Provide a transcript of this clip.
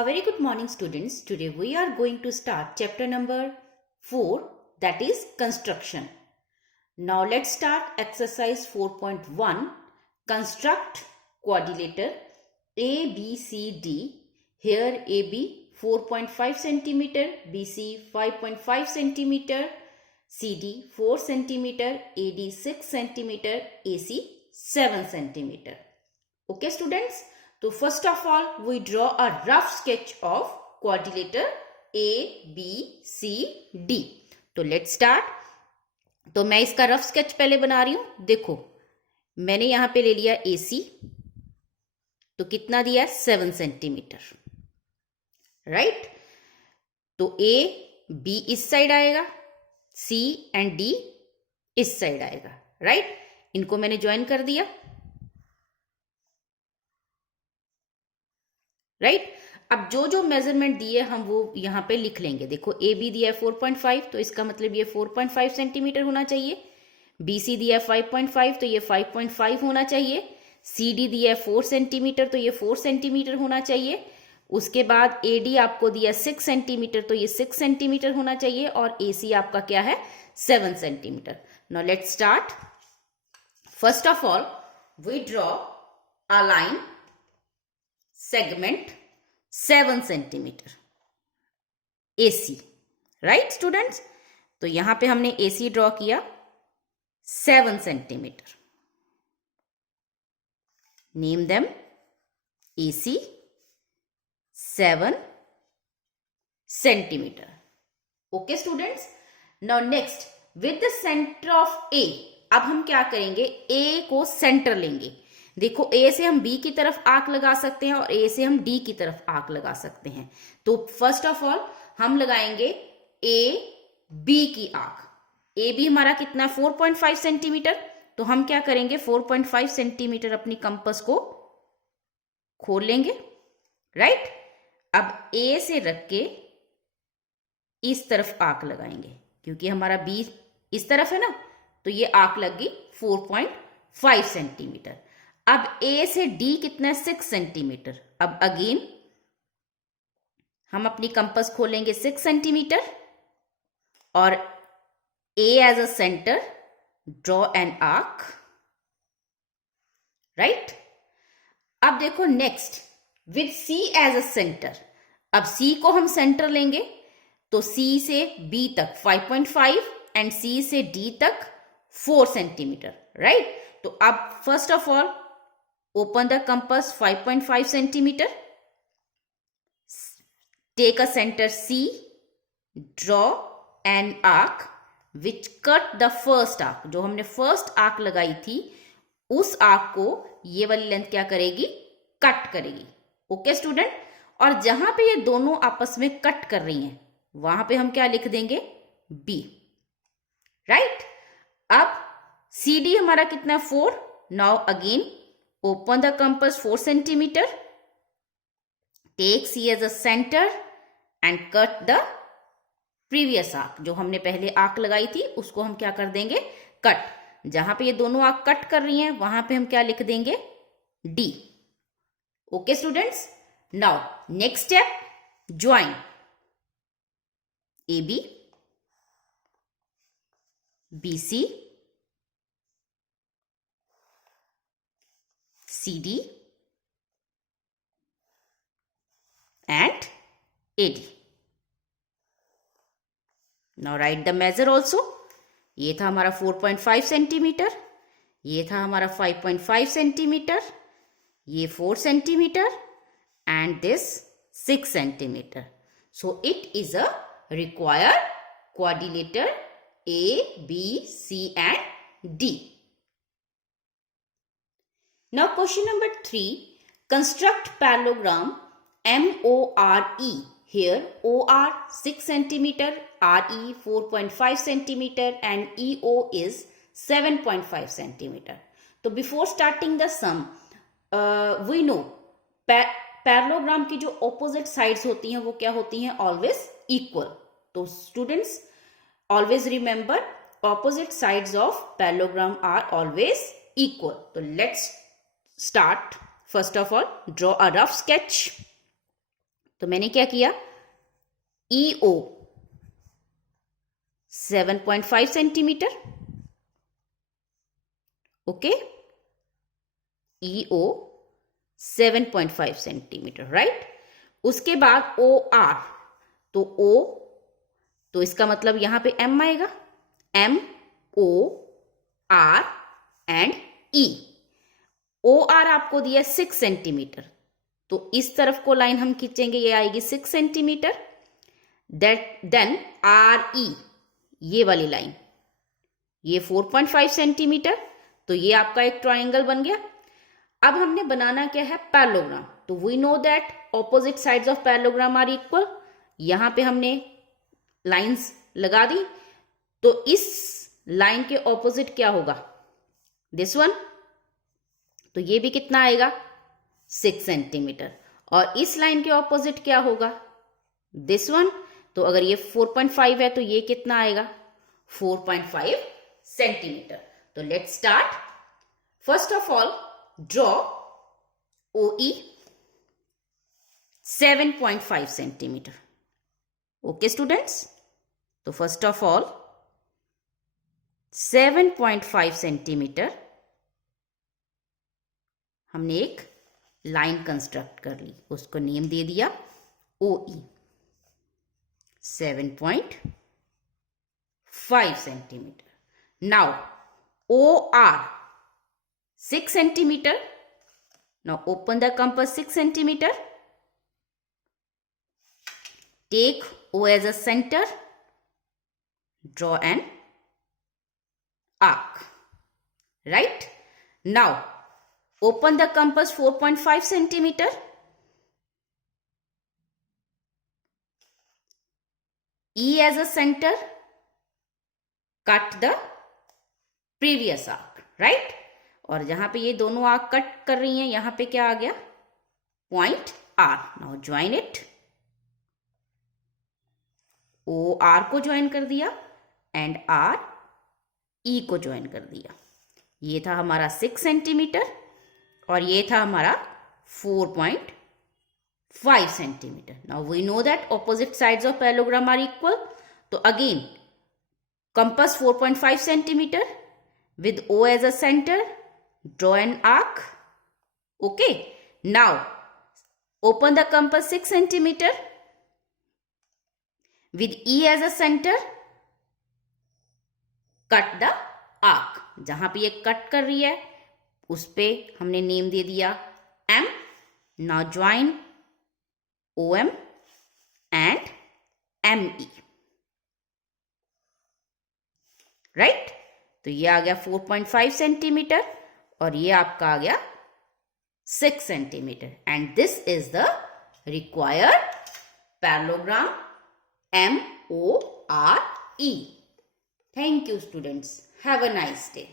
A very good morning, students. Today we are going to start chapter number 4, that is construction. Now let's start exercise 4.1. Construct quadrilateral ABCD. Here AB 4.5 centimeter, BC 5.5 centimeter, CD 4 centimeter, AD 6 centimeter, AC 7 centimeter. Okay, students. तो first of all we draw a rough sketch of quadrilateral ABCD. तो let's start. तो मैं इसका rough sketch पहले बना रही हूं. देखो मैंने यहां पे ले लिया AC. तो कितना दिया? 7 सेंटीमीटर. राइट. तो AB इस साइड आएगा, C एंड D इस साइड आएगा. राइट. इनको मैंने ज्वाइन कर दिया. राइट. अब जो जो मेजरमेंट दिए हम वो यहां पे लिख लेंगे. देखो AB दिया है 4.5, तो इसका मतलब ये 4.5 सेंटीमीटर होना चाहिए. BC दिया है 5.5, तो ये 5.5 होना चाहिए. CD दिया है 4 सेंटीमीटर, तो ये 4 सेंटीमीटर होना चाहिए. उसके बाद AD आपको दिया 6 सेंटीमीटर, तो ये 6 सेंटीमीटर होना चाहिए. और AC आपका क्या है? 7 centimetre. Now let's start. First of all we draw a line segment 7 centimetre AC. Right students. तो यहां पे हमने AC ड्रॉ किया 7 centimetre. Name them AC 7 centimetre. Okay students. Now next with the centre of A. अब हम क्या करेंगे? A को सेंटर लेंगे. देखो A से हम B की तरफ आर्क लगा सकते हैं और A से हम D की तरफ आर्क लगा सकते हैं. तो फर्स्ट ऑफ ऑल हम लगाएंगे AB की आर्क. AB हमारा कितना? 4.5 सेंटीमीटर. तो हम क्या करेंगे? 4.5 सेंटीमीटर अपनी कंपास को खोल लेंगे. राइट. अब A से रख के इस तरफ आर्क लगाएंगे, क्योंकि हमारा B इस तरफ है ना, तो ये आर्क लग गई 4.5 सेंटीमीटर. अब A से D कितना है? 6 सेंटीमीटर. अब अगेन हम अपनी कंपास खोलेंगे 6 सेंटीमीटर और A as a centre draw an arc. Right. अब देखो next with C as a centre. अब C को हम सेंटर लेंगे, तो C से B तक 5.5 एंड C से D तक 4 सेंटीमीटर. राइट. तो अब first of all open the compass 5.5 centimeter. Take a center C. Draw an arc which cut the first arc. जो हमने फर्स्ट आर्क लगाई थी उस आर्क को ये वाली लेंथ क्या करेगी? कट करेगी. Okay student. और जहां पे ये दोनों आपस में कट कर रही हैं वहां पे हम क्या लिख देंगे? B. राइट. अब CD हमारा कितना? 4. Now again open the compass 4 centimeter. Take C as a center and cut the previous arc. जो हमने पहले आर्क लगाई थी उसको हम क्या कर देंगे? कट. जहां पे ये दोनों आर्क कट कर रही हैं वहां पे हम क्या लिख देंगे? D. Okay students. Now next step, join AB, BC, CD and AD. Now write the measure also. ये था हमारा 4.5 सेंटीमीटर, ये था हमारा 5.5 सेंटीमीटर, ये 4 centimetre and this 6 centimetre. So it is a required quadrilateral A, B, C and D. Now question number 3. Construct parallelogram MORE. Here OR 6 centimeter, RE 4.5 centimeter and EO is 7.5 centimeter. तो before starting the sum, we know parallelogram की जो opposite sides होती हैं वो क्या होती हैं? Always equal. तो students always remember opposite sides of parallelogram are always equal. So let's start. First of all, draw a rough sketch. तो मैंने क्या किया, EO 7.5 centimetre, okay, EO 7.5 centimetre, right. उसके बाद OR, तो O, तो इसका मतलब यहां पे M आएगा, MOR एंड E। OR आपको दिया 6 सेंटीमीटर, तो इस तरफ को लाइन हम खींचेंगे, ये आएगी 6 सेंटीमीटर। देन RE, ये वाली लाइन, ये 4.5 सेंटीमीटर, तो ये आपका एक ट्रायंगल बन गया। अब हमने बनाना क्या है, पैरेललोग्राम। तो we know that opposite sides of parallelogram are equal. यहां पे हमने लाइंस लगा दी, तो इस लाइन के ऑपोजिट क्या होगा, दिस वन, तो ये भी कितना आएगा, 6 सेंटीमीटर। और इस लाइन के ऑपोजिट क्या होगा, दिस वन, तो अगर ये 4.5 है तो ये कितना आएगा, 4.5 सेंटीमीटर। तो let's start. First of all draw OE 7.5 centimetre, okay students. तो फर्स्ट ऑफ ऑल 7.5 सेंटीमीटर हमने एक लाइन कंस्ट्रक्ट कर ली, उसको नेम दे दिया OE 7.5 centimetre. Now OR 6 centimetre. Now open the compass 6 centimeter. Take O as a center. Draw an arc. Right? Now open the compass 4.5 centimeter. E as a center. Cut the previous arc. Right? और जहां पे ये दोनों arc cut कर रही हैं, यहां पे क्या आ गया, point R। Now join it, OR को ज्वाइन कर दिया एंड RE को ज्वाइन कर दिया। ये था हमारा 6 सेंटीमीटर और ये था हमारा 4.5 centimetre. Now we know that opposite sides of parallelogram are equal. तो again compass 4.5 centimetre with O as a center, draw an arc. Okay, now open the compass 6 centimeter with E as a center, cut the arc. जहां पे ये cut कर रही है उस पे हमने नेम दे दिया M. Now join OM and ME, right? तो ये आ गया 4.5 सेंटीमीटर और ये आपका आ गया 6 centimetre and this is the required parallelogram MORE. Thank you students. Have a nice day.